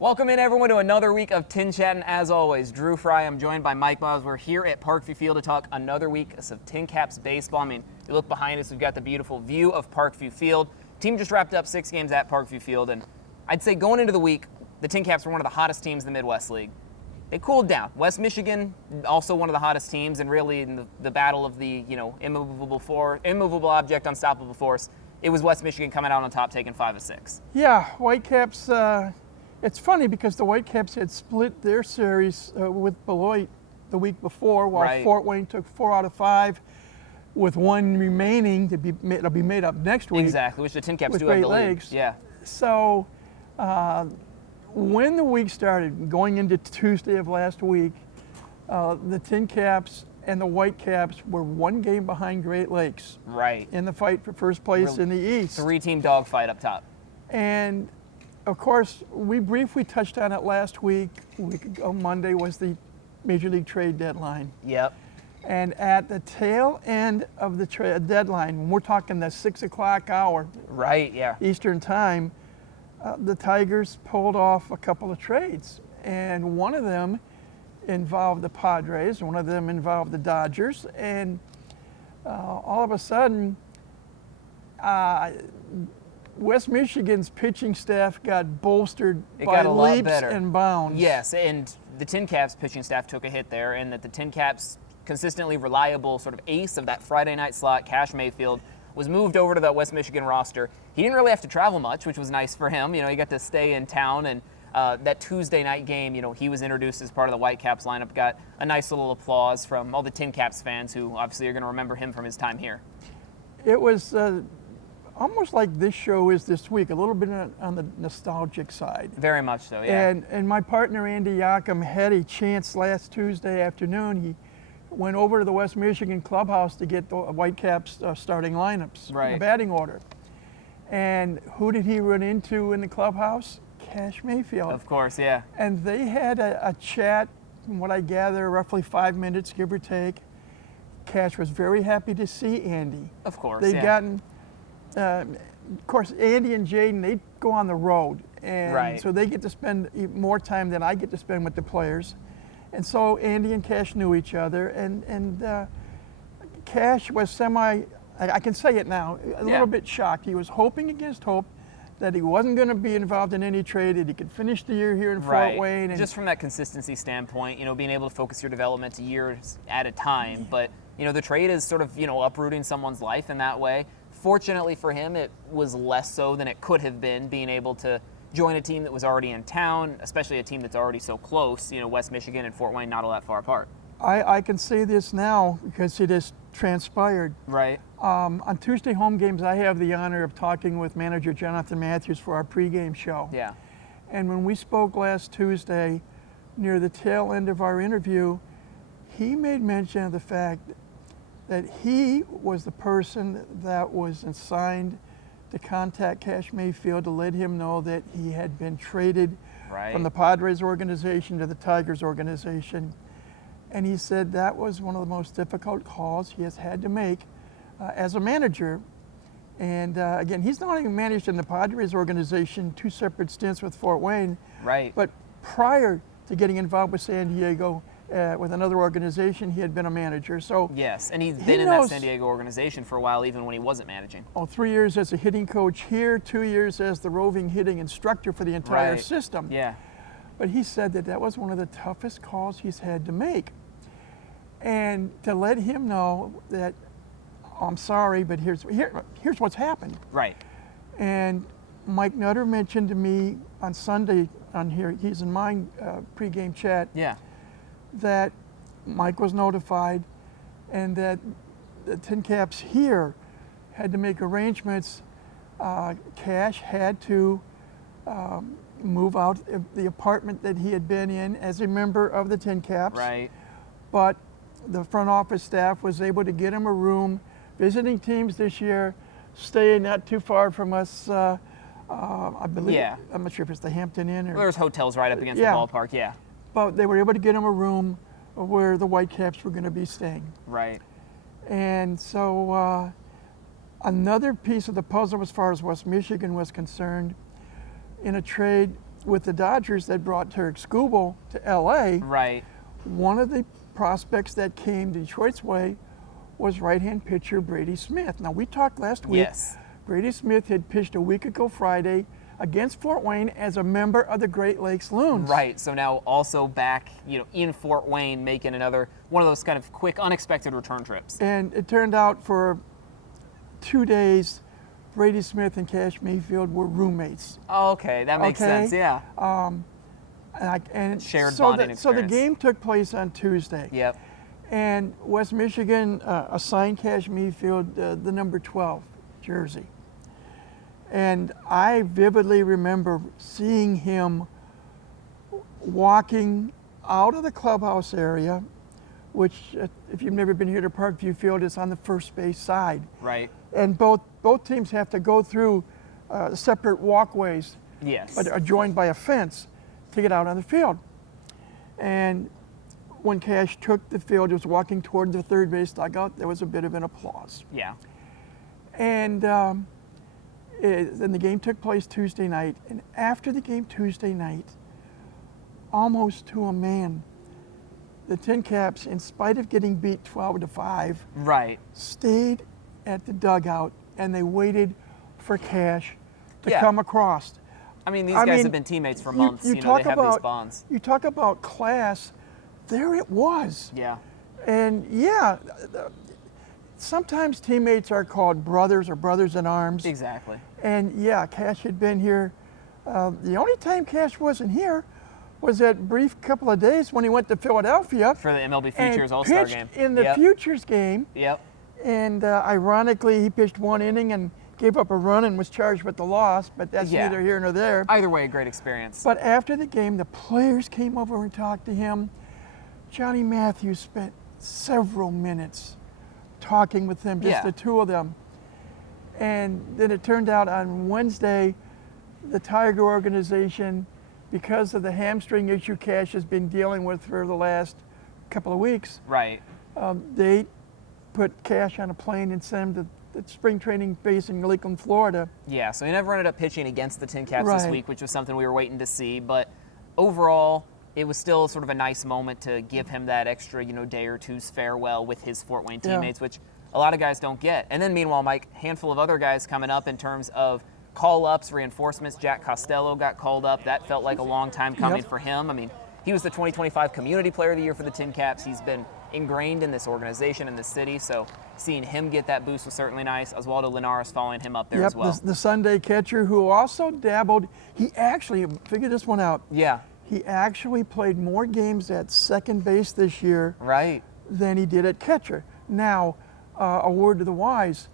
Welcome in, everyone, to another week of TinChattin. As always, Drew Fry. I'm joined by Mike Miles. We're here at Parkview Field to talk another week of TinCaps baseball. I mean, you look behind us, we've got the beautiful view of Parkview Field. Team just wrapped up 6 games at Parkview Field, and I'd say going into the week, the TinCaps were one of the hottest teams in the Midwest League. They cooled down. West Michigan, also one of the hottest teams, and really in the battle of the immovable object, unstoppable force, it was West Michigan coming out on top, taking 5 of 6. Yeah, Whitecaps. It's funny because the Whitecaps had split their series with Beloit the week before, while Fort Wayne took 4 out of 5, with 1 remaining to be made up next week. Exactly, which the TinCaps do have Great the lead. Lakes. Yeah. So when the week started, going into Tuesday of last week, the TinCaps and the Whitecaps were 1 game behind Great Lakes. Right. In the fight for first place in the East. 3-team dogfight up top. And of course, we briefly touched on it last week. A week ago, Monday was the Major League trade deadline. Yep. And at the tail end of the deadline, when we're talking the 6 o'clock hour, right, yeah, Eastern time, the Tigers pulled off a couple of trades. And one of them involved the Padres, one of them involved the Dodgers. And all of a sudden, West Michigan's pitching staff got bolstered by leaps and bounds. Yes, and the TinCaps pitching staff took a hit there, and that the TinCaps consistently reliable sort of ace of that Friday night slot, Cash Mayfield, was moved over to the West Michigan roster. He didn't really have to travel much, which was nice for him. You know, he got to stay in town, and that Tuesday night game, you know, he was introduced as part of the Whitecaps lineup, got a nice little applause from all the TinCaps fans who obviously are going to remember him from his time here. It was almost like this show is this week, a little bit on the nostalgic side. Very much so, yeah. And my partner, Andy Yakum, had a chance last Tuesday afternoon. He went over to the West Michigan clubhouse to get the Whitecaps starting lineups, the batting order. And who did he run into in the clubhouse? Cash Mayfield. Of course, yeah. And they had a chat, from what I gather, roughly 5 minutes, give or take. Cash was very happy to see Andy. Of course, They'd gotten... of course, Andy and Jaden, they go on the road, and so they get to spend more time than I get to spend with the players. And so Andy and Cash knew each other, and Cash was I can say it now, a little bit shocked. He was hoping against hope that he wasn't going to be involved in any trade, that he could finish the year here in Fort Wayne. And just from that consistency standpoint, you know, being able to focus your development years at a time. But, you know, the trade is sort of, you know, uprooting someone's life in that way. Fortunately for him, it was less so than it could have been, being able to join a team that was already in town, especially a team that's already so close. You know, West Michigan and Fort Wayne not all that far apart. I can say this now because it has transpired. Right. On Tuesday home games, I have the honor of talking with manager Jonathan Matthews for our pregame show. Yeah. And when we spoke last Tuesday, near the tail end of our interview, he made mention of the fact that he was the person that was assigned to contact Cash Mayfield to let him know that he had been traded from the Padres organization to the Tigers organization. And he said that was one of the most difficult calls he has had to make as a manager. And again, he's not even managed in the Padres organization, 2 separate stints with Fort Wayne. Right. But prior to getting involved with San Diego, with another organization, he had been a manager. So yes, and he's been in that San Diego organization for a while, even when he wasn't managing. 3 years as a hitting coach here, 2 years as the roving hitting instructor for the entire system. Yeah. But he said that was one of the toughest calls he's had to make. And to let him know that, I'm sorry, but here's what's happened. Right. And Mike Nutter mentioned to me on Sunday on here, he's in my pregame chat. Yeah. That Mike was notified and that the TinCaps here had to make arrangements. Cash had to move out of the apartment that he had been in as a member of the TinCaps. Right. But the front office staff was able to get him a room, visiting teams this year, staying not too far from us. I believe, I'm not sure if it's the Hampton Inn or... Well, there's hotels right up against the ballpark, But they were able to get him a room where the Whitecaps were going to be staying. Right. And so another piece of the puzzle as far as West Michigan was concerned, in a trade with the Dodgers that brought Tarek Skubal to L.A., Right. one of the prospects that came Detroit's way was right-hand pitcher Brady Smith. Now, we talked last week. Yes. Brady Smith had pitched a week ago Friday against Fort Wayne as a member of the Great Lakes Loons. Right. So now also back, in Fort Wayne, making another one of those kind of quick, unexpected return trips. And it turned out for 2 days, Brady Smith and Cash Mayfield were roommates. Oh, okay, that makes sense. Yeah. And Shared so bonding so the experience. game took place on Tuesday. Yep. And West Michigan assigned Cash Mayfield the number 12 jersey. And I vividly remember seeing him walking out of the clubhouse area, which, if you've never been here to Parkview Field, is on the first base side. Right. And both teams have to go through separate walkways, Yes. but are joined by a fence to get out on the field. And when Cash took the field, he was walking toward the third base dugout, there was a bit of an applause. Yeah. And then the game took place Tuesday night. And after the game Tuesday night, almost to a man, the TinCaps, in spite of getting beat 12-5, Right. stayed at the dugout and they waited for Cash to Yeah. come across. I mean, these guys have been teammates for months. You they talk have about these bonds. You talk about class. There it was. Yeah. And yeah, sometimes teammates are called brothers or brothers in arms. Exactly. And yeah, Cash had been here. The only time Cash wasn't here was that brief couple of days when he went to Philadelphia For the MLB and Futures All-Star pitched game. in the Yep. Futures game. Yep. And ironically, he pitched one inning and gave up a run and was charged with the loss, but that's Yeah. neither here nor there. Either way, a great experience. But after the game, the players came over and talked to him. Johnny Matthews spent several minutes talking with them, just Yeah. the two of them. And then it turned out on Wednesday, the Tiger organization, because of the hamstring issue Cash has been dealing with for the last couple of weeks, Right. they put Cash on a plane and sent him to the spring training base in Lakeland, Florida. Yeah, so he never ended up pitching against the TinCaps this Right. week, which was something we were waiting to see. But overall, it was still sort of a nice moment to give him that extra, day or two's farewell with his Fort Wayne Yeah. teammates, which a lot of guys don't get. And then meanwhile, Mike, handful of other guys coming up in terms of call-ups, reinforcements. Jack Costello got called up. That felt like a long time coming Yep. for him. I mean, he was the 2025 Community Player of the Year for the TinCaps. He's been ingrained in this organization, in this city, so seeing him get that boost was certainly nice. Oswaldo Linares following him up there as well. The Sunday catcher who also dabbled. He actually, figure this one out, Yeah, he actually played more games at second base this year right. than he did at catcher. Now, a word to the wise,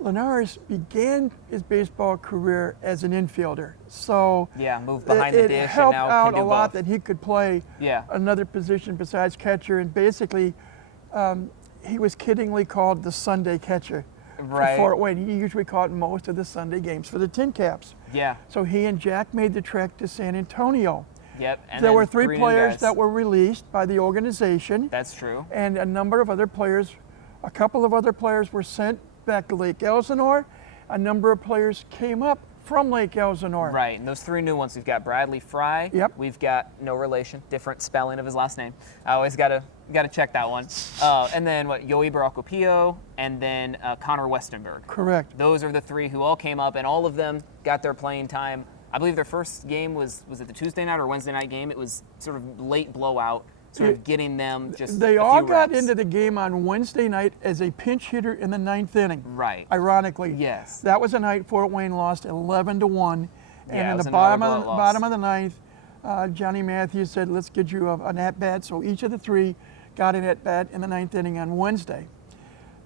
Linares began his baseball career as an infielder. So Yeah, moved behind the it dish and helped now out can do a lot both. that he could play Yeah. another position besides catcher. And basically, he was kiddingly called the Sunday catcher Right. for Fort Wayne. He usually caught most of the Sunday games for the TinCaps. Yeah. So he and Jack made the trek to San Antonio. Yep. And There then were three new players guys. that were released by the organization, That's true. and a number of other players, a couple of other players were sent back to Lake Elsinore. A number of players came up from Lake Elsinore. Right. And those three new ones, we've got Bradley Fry. Yep. We've got no relation, different spelling of his last name. I always gotta check that one. And then Yoey Baracopio, and then Connor Westenberg. Correct. Those are the three who all came up, and all of them got their playing time. I believe their first game was it the Tuesday night or Wednesday night game? It was sort of late blowout, sort of getting them just They a all few got reps. into the game on Wednesday night as a pinch hitter in the ninth inning. Right. Ironically. Yes. That was a night Fort Wayne lost 11-1. And Yeah, it in was the another bottom blowout loss. of the ninth, Johnny Matthews said, let's get you an at-bat. So each of the three got an at-bat in the ninth inning on Wednesday.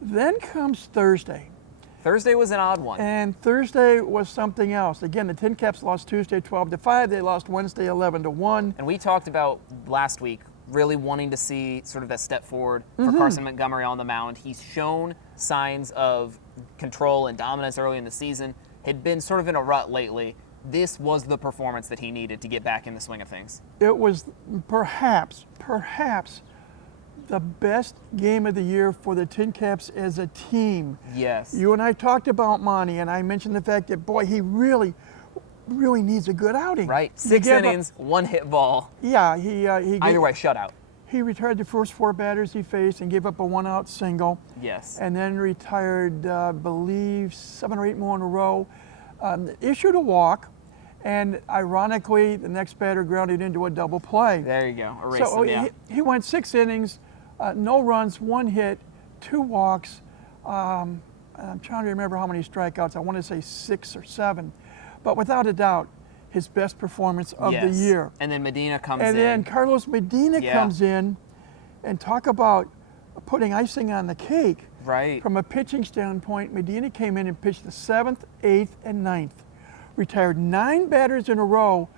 Then comes Thursday. Thursday was an odd one. And Thursday was something else. Again, the TinCaps lost Tuesday 12-5. They lost Wednesday 11-1. And we talked about last week really wanting to see sort of that step forward for Mm-hmm. Carson Montgomery on the mound. He's shown signs of control and dominance early in the season. Had been sort of in a rut lately. This was the performance that he needed to get back in the swing of things. It was perhaps the best game of the year for the TinCaps as a team. Yes. You and I talked about Monty, and I mentioned the fact that, boy, he really, really needs a good outing. Right. He 6 gave up- innings, 1 hit ball. Yeah, he Either way, shutout. He retired the first 4 batters he faced and gave up a 1-out single. Yes. And then retired, I believe, 7 or 8 more in a row. Issued a walk, and ironically, the next batter grounded into a double play. There you go. Erase So him, yeah. he went 6 innings, no runs, 1 hit, 2 walks. I'm trying to remember how many strikeouts. I want to say 6 or 7. But without a doubt, his best performance of the year. And then Medina comes in. And then Carlos Medina comes in, and talk about putting icing on the cake. Right. From a pitching standpoint, Medina came in and pitched the 7th, 8th, and 9th. Retired 9 batters in a row,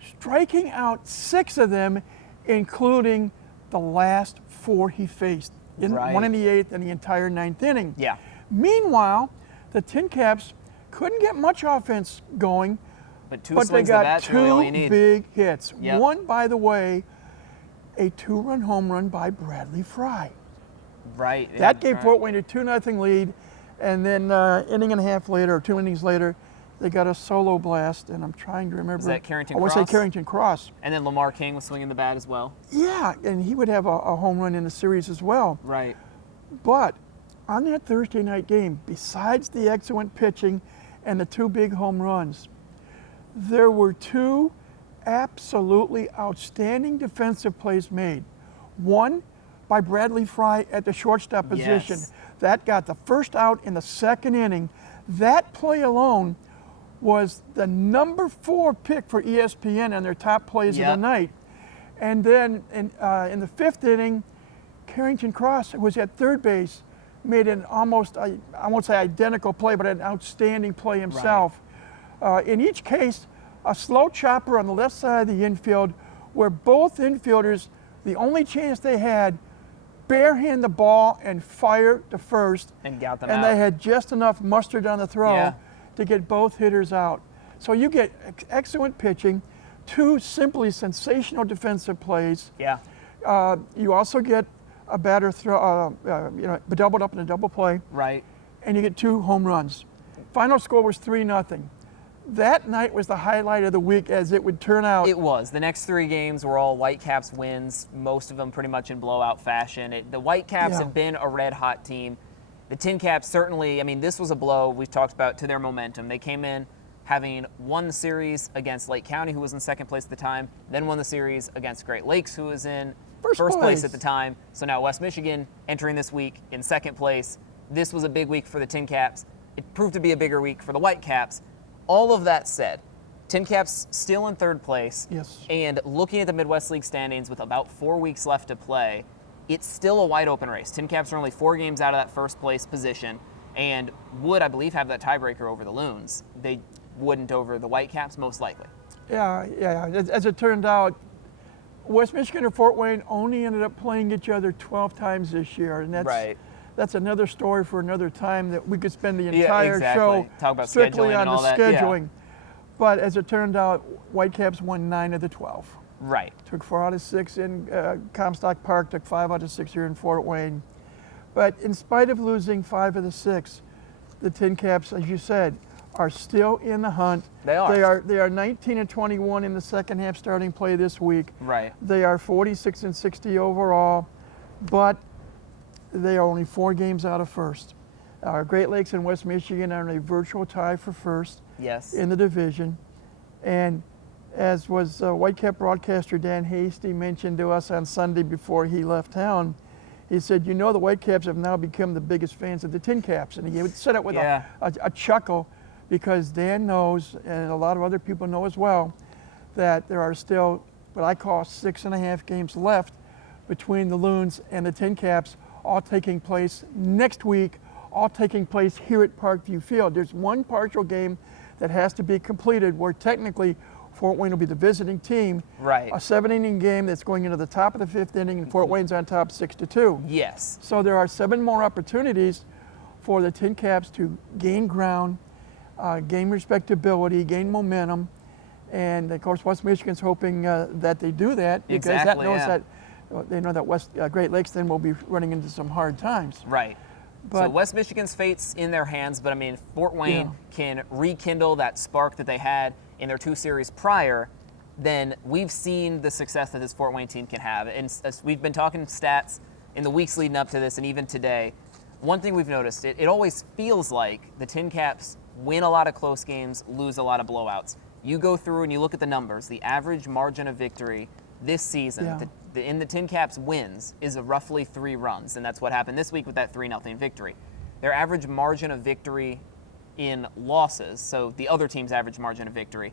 striking out 6 of them, including the last 4 he faced. One in the 8th and the entire 9th inning. Yeah. Meanwhile, the TinCaps couldn't get much offense going, but 2 but they swings of the got bat's really all you 2 need. big hits. Yep. One, by the way, a 2-run home run by Bradley Fry. Right. That gave Fort Wayne a 2-0 lead, and then inning and a half later, or 2 innings later, they got a solo blast, and I'm trying to remember. Was that Carrington I want to say Carrington Cross. And then Lamar King was swinging the bat as well. Yeah, and he would have a home run in the series as well. Right. But on that Thursday night game, besides the excellent pitching and the 2 big home runs, there were 2 absolutely outstanding defensive plays made. One by Bradley Fry at the shortstop position. Yes. That got the first out in the 2nd inning. That play alone was the number 4 pick for ESPN on their top plays of the night. And then in the 5th inning, Carrington Cross, who was at third base, made an almost, I won't say identical play, but an outstanding play himself. Right. In each case, a slow chopper on the left side of the infield, where both infielders, the only chance they had, barehand the ball and fire to first. And got them out. And they had just enough mustard on the throw to get both hitters out. So you get excellent pitching, 2 simply sensational defensive plays. Yeah. You also get a batter doubled up in a double play. Right. And you get 2 home runs. Final score was 3-0. That night was the highlight of the week, as it would turn out. It was. The next 3 games were all Whitecaps wins, most of them pretty much in blowout fashion. The Whitecaps have been a red-hot team. The TinCaps certainly, I mean, this was a blow we've talked about to their momentum. They came in having won the series against Lake County, who was in 2nd place at the time, then won the series against Great Lakes, who was in first place at the time. So now West Michigan entering this week in 2nd place. This was a big week for the TinCaps. It proved to be a bigger week for the Whitecaps. All of that said, TinCaps still in 3rd place. Yes. And looking at the Midwest League standings with about 4 weeks left to play, it's still a wide open race. TinCaps are only 4 games out of that 1st place position and would, I believe, have that tiebreaker over the Loons. They wouldn't over the Whitecaps, most likely. Yeah. As it turned out, West Michigan and Fort Wayne only ended up playing each other 12 times this year. And that's another story for another time that we could spend the entire show talk about strictly scheduling on and all the that. scheduling. But as it turned out, Whitecaps won 9 of the 12. Right. Took 4 out of 6 in Comstock Park, took 5 out of 6 here in Fort Wayne. But in spite of losing 5 of the 6, the TinCaps, as you said, are still in the hunt. They are. They are 19-21 in the 2nd half starting play this week. Right. They are 46-60 overall, but they are only 4 games out of first. Great Lakes and West Michigan are in a virtual tie for first in the division. And as was Whitecap broadcaster Dan Hasty mentioned to us on Sunday before he left town, he said, the Whitecaps have now become the biggest fans of the TinCaps. And he said it with a chuckle, because Dan knows, and a lot of other people know as well, that there are still what I call 6.5 games left between the Loons and the TinCaps, all taking place next week, all taking place here at Parkview Field. There's one partial game that has to be completed where technically Fort Wayne will be the visiting team. Right. A 7-inning game that's going into the top of the 5th inning, and Fort Wayne's on top 6-2. Yes. So there are 7 more opportunities for the TinCaps to gain ground, gain respectability, gain momentum. And of course, West Michigan's hoping that they do that, because that knows that they know that Great Lakes then will be running into some hard times. Right. So West Michigan's fate's in their hands, but I mean, Fort Wayne can rekindle that spark that they had in their 2 series prior. Then we've seen the success that this Fort Wayne team can have. And as we've been talking stats in the weeks leading up to this and even today, one thing we've noticed, it always feels like the TinCaps win a lot of close games, lose a lot of blowouts. You go through and you look at the numbers, the average margin of victory this season in the TinCaps wins is roughly 3 runs, and that's what happened this week with that 3-0 victory. Their average margin of victory in losses, so the other team's average margin of victory,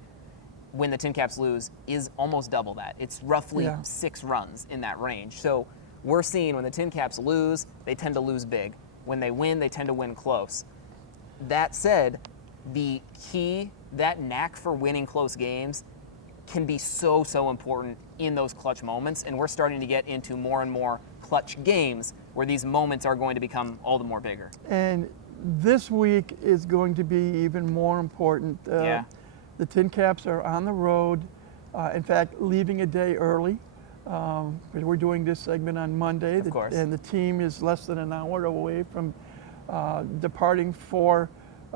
when the TinCaps lose, is almost double that. It's roughly 6 runs in that range. So we're seeing when the TinCaps lose, they tend to lose big. When they win, they tend to win close. That said, the key, that knack for winning close games can be so important in those clutch moments, and we're starting to get into more and more clutch games where these moments are going to become all the more bigger. And this week is going to be even more important. The TinCaps are on the road, in fact, leaving a day early. We're doing this segment on Monday, of course. And the team is less than an hour away from departing for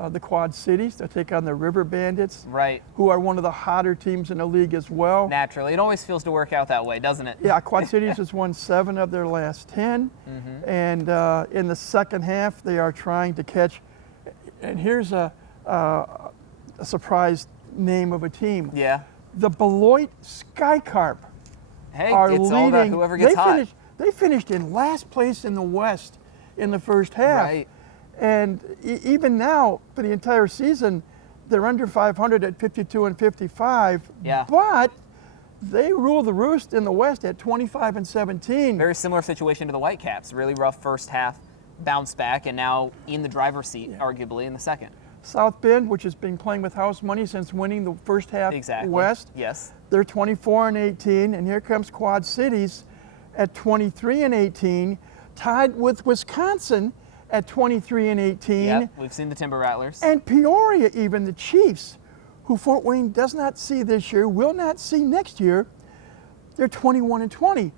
the Quad Cities to take on the River Bandits, who are one of the hotter teams in the league as well. Naturally. It always feels to work out that way, doesn't it? Yeah, Quad Cities has won 7 of their last 10. And in the second half, they are trying to catch, and here's a surprise name of a team. The Beloit Skycarp are it's leading. All about whoever gets hot. They finished in last place in the West in the first half. And even now, for the entire season, they're under 500 at 52 and 55. But they rule the roost in the West at 25 and 17. Very similar situation to the Whitecaps. Really rough first half, bounce back, and now in the driver's seat, arguably, in the second. South Bend, which has been playing with house money since winning the first half West. They're 24 and 18. And here comes Quad Cities at 23 and 18, tied with Wisconsin at 23 and 18. We've seen the Timber Rattlers. And Peoria, even the Chiefs, who Fort Wayne does not see this year, will not see next year, they're 21 and 20.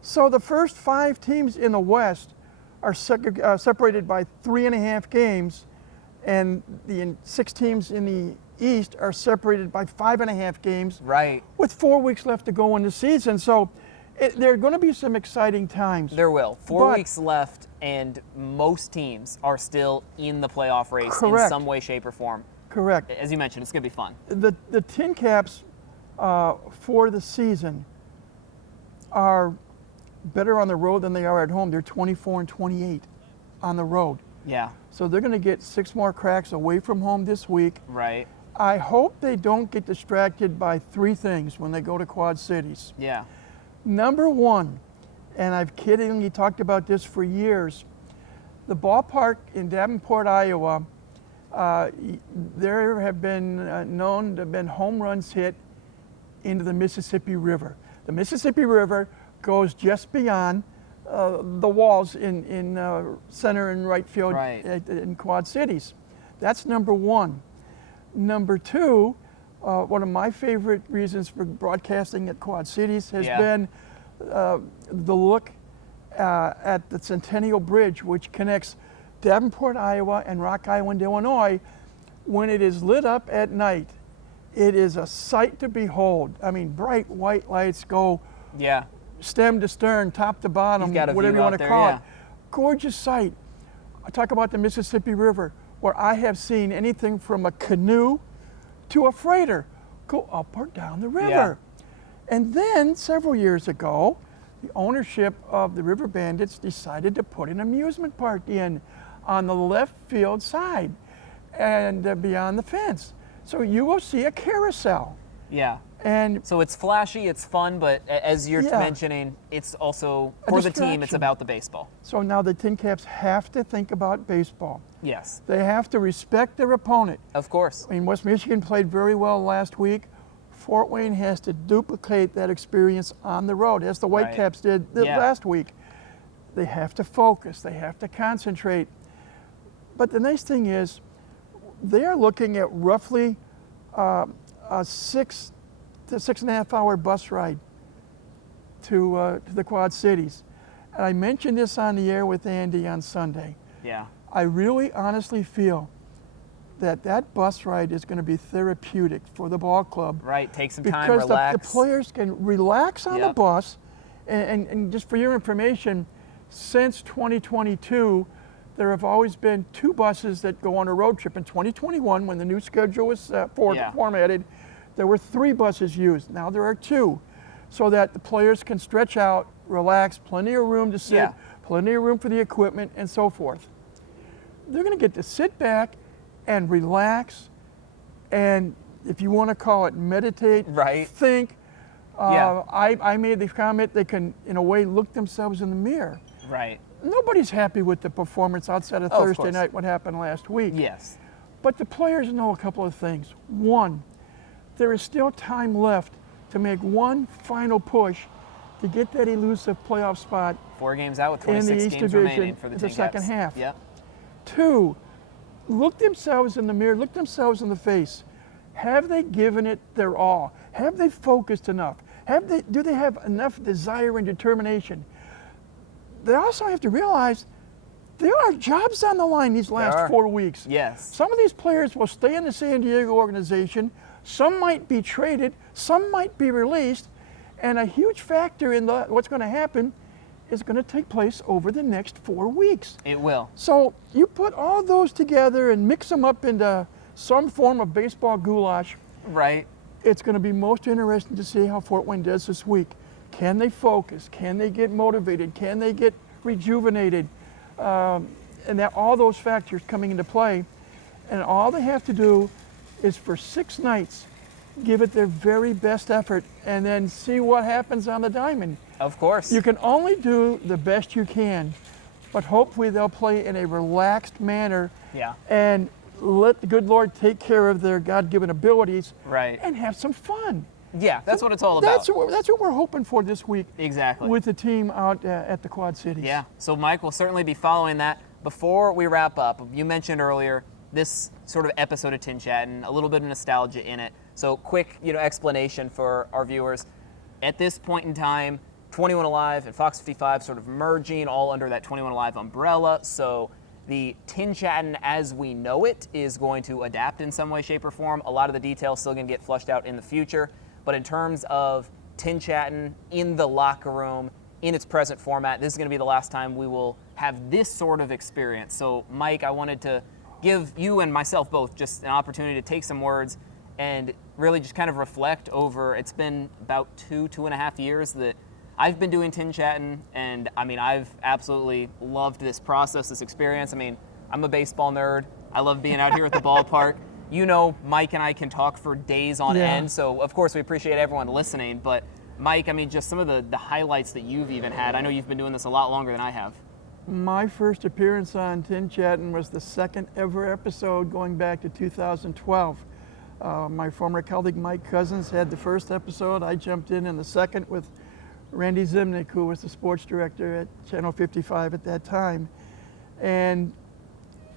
So the first 5 teams in the West are separated by 3.5 games, and the 6 teams in the East are separated by 5.5 games. With 4 weeks left to go in the season. So there are going to be some exciting times. There will. 4 weeks left, and most teams are still in the playoff race in some way, shape, or form. As you mentioned, it's going to be fun. The TinCaps for the season are better on the road than they are at home. They're 24 and 28 on the road. So they're going to get 6 more cracks away from home this week. I hope they don't get distracted by 3 things when they go to Quad Cities. Number 1, and I've kiddingly talked about this for years, the ballpark in Davenport, Iowa, there have been known to have been home runs hit into the Mississippi River. The Mississippi River goes just beyond the walls in center and right field in Quad Cities. That's number 1. Number 2, one of my favorite reasons for broadcasting at Quad Cities has been the look at the Centennial Bridge, which connects Davenport, Iowa and Rock Island, Illinois. When it is lit up at night, it is a sight to behold. I mean, bright white lights go stem to stern, top to bottom, whatever you want to call it. Gorgeous sight. I talk about the Mississippi River, where I have seen anything from a canoe to a freighter go up or down the river. And then several years ago, the ownership of the River Bandits decided to put an amusement park in on the left field side and beyond the fence. So you will see a carousel. And so it's flashy, it's fun, but as you're mentioning, it's also, for the team, it's about the baseball. So now the TinCaps have to think about baseball. Yes. They have to respect their opponent. Of course. I mean, West Michigan played very well last week. Fort Wayne has to duplicate that experience on the road, as the Whitecaps did last week. They have to focus. They have to concentrate. But the nice thing is, they are looking at roughly a 6 to 6.5 hour bus ride to the Quad Cities. And I mentioned this on the air with Andy on Sunday. I really honestly feel that bus ride is going to be therapeutic for the ball club. Right, take some time, because relax. the players can relax on the Yep. bus. And just for your information, since 2022, there have always been 2 buses that go on a road trip. In 2021, when the new schedule was formatted, there were 3 buses used. Now there are 2, so that the players can stretch out, relax, plenty of room to sit, Yeah. plenty of room for the equipment, and so forth. They're going to get to sit back and relax, and if you want to call it meditate, Right. think. Yeah. I made the comment they can, in a way, look themselves in the mirror. Right. Nobody's happy with the performance outside of Oh, of Thursday course. night, what happened last week. Yes. But the players know a couple of things. One, there is still time left to make one final push to get that elusive playoff spot 4 games out with in the 26 East games Division remaining for the in the TinCaps. second half. Yep. 2, look themselves in the mirror, look themselves in the face. Have they given it their all? Have they focused enough? Do they have enough desire and determination? They also have to realize there are jobs on the line these There are. last 4 weeks. Yes. Some of these players will stay in the San Diego organization. Some might be traded. Some might be released. And a huge factor in what's going to happen is going to take place over the next 4 weeks. It will. So you put all those together and mix them up into some form of baseball goulash. Right. It's going to be most interesting to see how Fort Wayne does this week. Can they focus? Can they get motivated? Can they get rejuvenated? And that all those factors coming into play. And all they have to do is for 6 nights, give it their very best effort and then see what happens on the diamond. Of course. You can only do the best you can, but hopefully they'll play in a relaxed manner. Yeah. And let the good Lord take care of their God-given abilities. Right. And have some fun. Yeah, that's what it's all about. That's what we're hoping for this week. Exactly. With the team out at the Quad Cities. Yeah. So Mike will certainly be following that. Before we wrap up, you mentioned earlier this sort of episode of TinChattin, a little bit of nostalgia in it. So quick, explanation for our viewers. At this point in time, 21 Alive and Fox 55 sort of merging all under that 21 Alive umbrella. So the TinChattin as we know it is going to adapt in some way, shape, or form. A lot of the details still going to get flushed out in the future. But in terms of TinChattin in the locker room, in its present format, this is going to be the last time we will have this sort of experience. So, Mike, I wanted to give you and myself both just an opportunity to take some words and really just kind of reflect over, it's been about 2.5 years that I've been doing TinChattin, and I mean, I've absolutely loved this process, this experience. I mean, I'm a baseball nerd. I love being out here at the ballpark. Mike and I can talk for days on end, so of course we appreciate everyone listening. But Mike, I mean, just some of the highlights that you've even had. I know you've been doing this a lot longer than I have. My first appearance on TinChattin was the second ever episode going back to 2012. My former colleague Mike Cousins had the first episode. I jumped in the second with Randy Zimnick, who was the sports director at Channel 55 at that time. And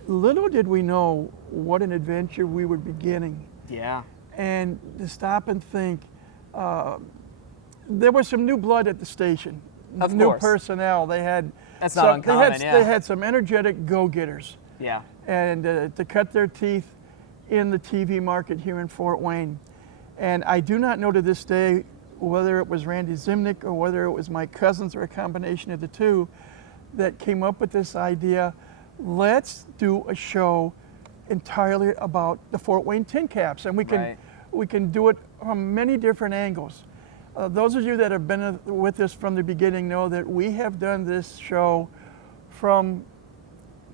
little did we know what an adventure we were beginning. Yeah. And to stop and think, there was some new blood at the station. Of new course. personnel. They had That's not uncommon, They had some energetic go-getters. Yeah. And to cut their teeth in the TV market here in Fort Wayne. And I do not know to this day whether it was Randy Zimnick or whether it was Mike Cousins or a combination of the two that came up with this idea. Let's do a show entirely about the Fort Wayne TinCaps, and we can do it from many different angles. Those of you that have been with us from the beginning know that we have done this show from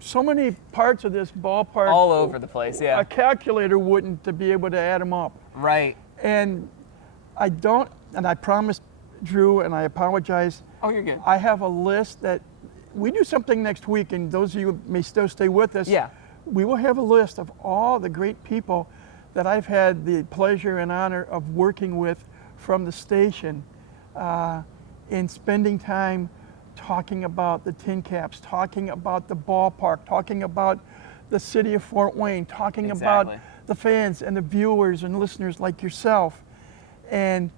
so many parts of this ballpark. All over the place, yeah. A calculator wouldn't to be able to add them up. Right. And I promised Drew, and I apologize. Oh, you're good. I have a list that we do something next week, and those of you who may still stay with us. Yeah. We will have a list of all the great people that I've had the pleasure and honor of working with from the station in spending time talking about the TinCaps, talking about the ballpark, talking about the city of Fort Wayne, talking about the fans and the viewers and listeners like yourself. And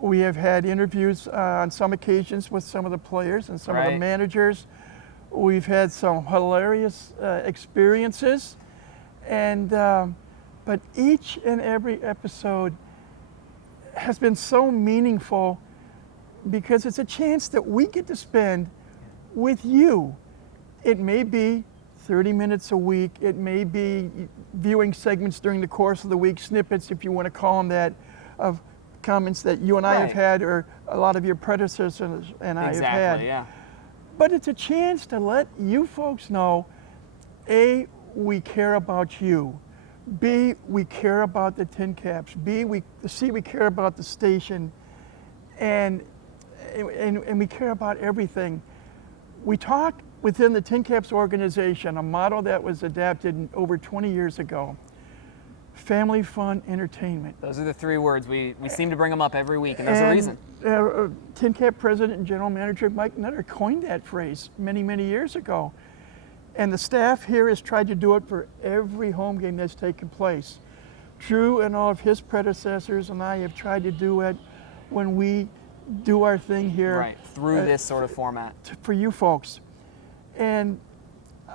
we have had interviews on some occasions with some of the players and some of the managers. We've had some hilarious experiences, and but each and every episode has been so meaningful because it's a chance that we get to spend with you. It may be 30 minutes a week. It may be viewing segments during the course of the week, snippets, if you want to call them that, of comments that you and I have had, or a lot of your predecessors and I have had. Exactly, yeah. But it's a chance to let you folks know, A, we care about you. B, we care about the TinCaps. C, we care about the station. And we care about everything. We talk within the TinCaps organization, a model that was adapted over 20 years ago. Family fun entertainment. Those are the three words. We seem to bring them up every week, and there's a reason. TinCap President and General Manager Mike Nutter coined that phrase many, many years ago. And the staff here has tried to do it for every home game that's taken place. Drew and all of his predecessors and I have tried to do it when we do our thing here. Right, through this sort of format. For you folks. And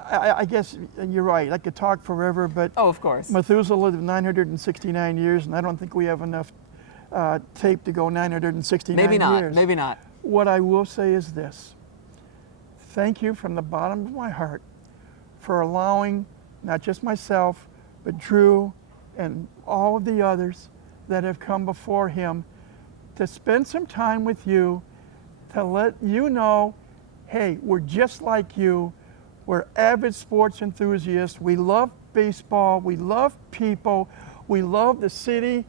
I guess you're right, I could talk forever, but oh, of course. Methuselah lived 969 years, and I don't think we have enough tape to go 969 maybe not, years. Maybe not. What I will say is this. Thank you from the bottom of my heart for allowing not just myself, but Drew and all of the others that have come before him to spend some time with you, to let you know, hey, we're just like you. We're avid sports enthusiasts. We love baseball. We love people. We love the city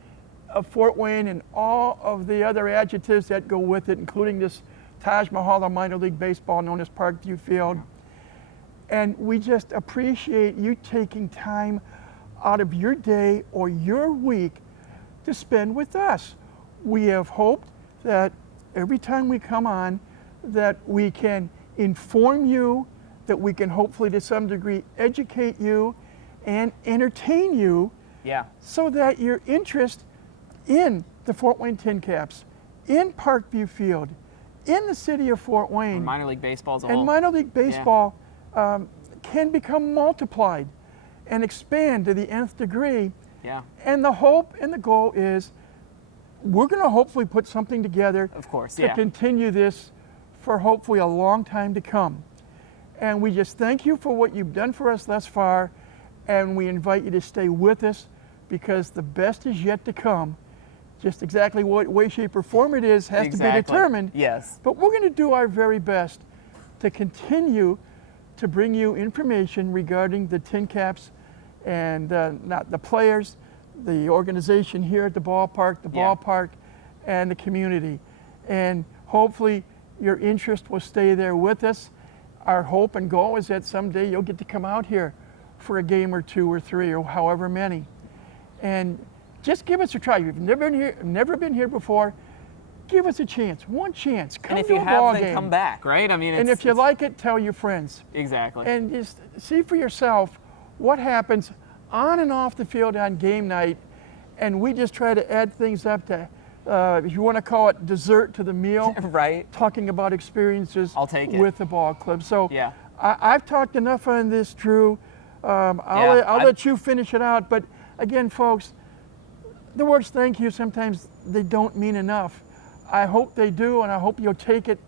of Fort Wayne and all of the other adjectives that go with it, including this Taj Mahal of minor league baseball known as Parkview Field. And we just appreciate you taking time out of your day or your week to spend with us. We have hoped that every time we come on, that we can inform you, that we can hopefully to some degree educate you and entertain you, so that your interest in the Fort Wayne TinCaps, in Parkview Field, in the city of Fort Wayne, minor league baseball as a whole. And minor league baseball can become multiplied and expand to the nth degree. Yeah. And the hope and the goal is we're going to hopefully put something together, of course, to continue this for hopefully a long time to come. And we just thank you for what you've done for us thus far, and we invite you to stay with us because the best is yet to come. Just exactly what way, shape, or form it is has to be determined. Yes. But we're going to do our very best to continue to bring you information regarding the TinCaps and not the players, the organization here at the ballpark, and the community. And hopefully your interest will stay there with us. Our hope and goal is that someday you'll get to come out here for a game or two or three or however many. And just give us a try. If you've never been here before, give us a chance, one chance. Come and if to you a have, ball then game. come back, right? I mean, and if you like it, tell your friends. Exactly. And just see for yourself what happens on and off the field on game night. And we just try to add things up to, if you want to call it dessert to the meal, right? Talking about experiences I'll take it. with the ball club. So yeah. I've talked enough on this, Drew. I'll let you finish it out. But again, folks, the words thank you, sometimes they don't mean enough. I hope they do, and I hope you'll take it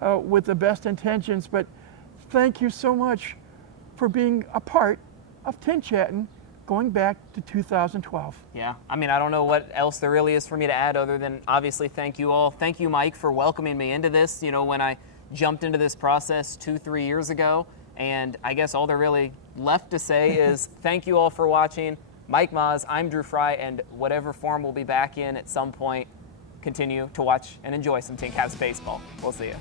with the best intentions. But thank you so much for being a part of TinChattin going back to 2012. Yeah, I mean, I don't know what else there really is for me to add other than obviously thank you all. Thank you, Mike, for welcoming me into this. You know, when I jumped into this process 2-3 years ago, and I guess all there really left to say is thank you all for watching. Mike Maz, I'm Drew Fry, and whatever form we'll be back in at some point, continue to watch and enjoy some TinCaps baseball. We'll see you.